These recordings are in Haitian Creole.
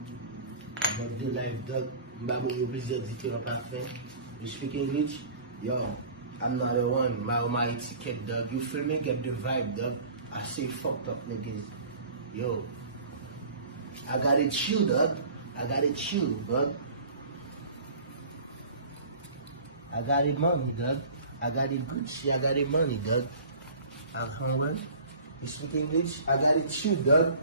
About the life, dog. I'm You speak English? Yo, I'm not the one. My ticket, dog. You feel me? Get the vibe, dog. I say fucked up niggas. Yo, I got it chill, dog. I got it chill, dog. I got it money, dog. I got it Gucci. I got it money, dog. You speak English? I got it chill, dog.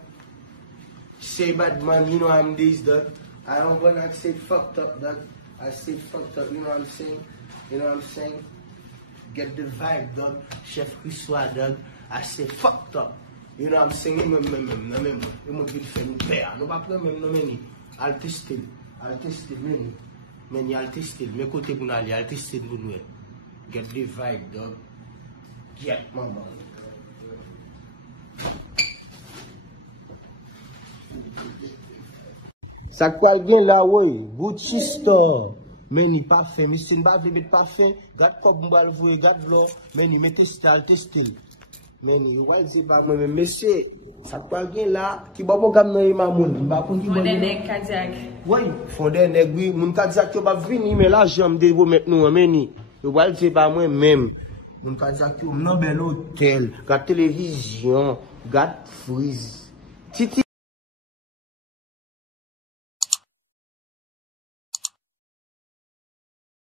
Say bad man, you know I'm this, dog. I don't wanna say fucked up, dog. I say fucked up, you know what I'm saying? You know what I'm saying? Get the vibe, dog. Chef Christois, dog. I say fucked up. You know what I'm saying? You must be defending pair. No, pas même non meni. I'll test it. Meni. Meni, I'll test it. Me côté pour aller, I'll test it pour nous. Get the vibe, dog. Get my man. Ça quoi bien là, oui. Gucci store. Meni parfait. Mais c'est pas de parfait. Garde comme m'bal voyer, garde l'eau. Meni mettez tester. Meni, ouais, c'est pas moi mais c'est ça quoi bien là qui ba pas comme nan mamoun. Ba pour qui bon. Fondé Kadiak. Oui, fondé nèg oui, moun Kadiak yo pas venir mais là j'aime de vous mettre nous meni. Yo va c'est pas moi même. Moun Kadiak yo nan bel hôtel, garde télévision, garde freeze. Titi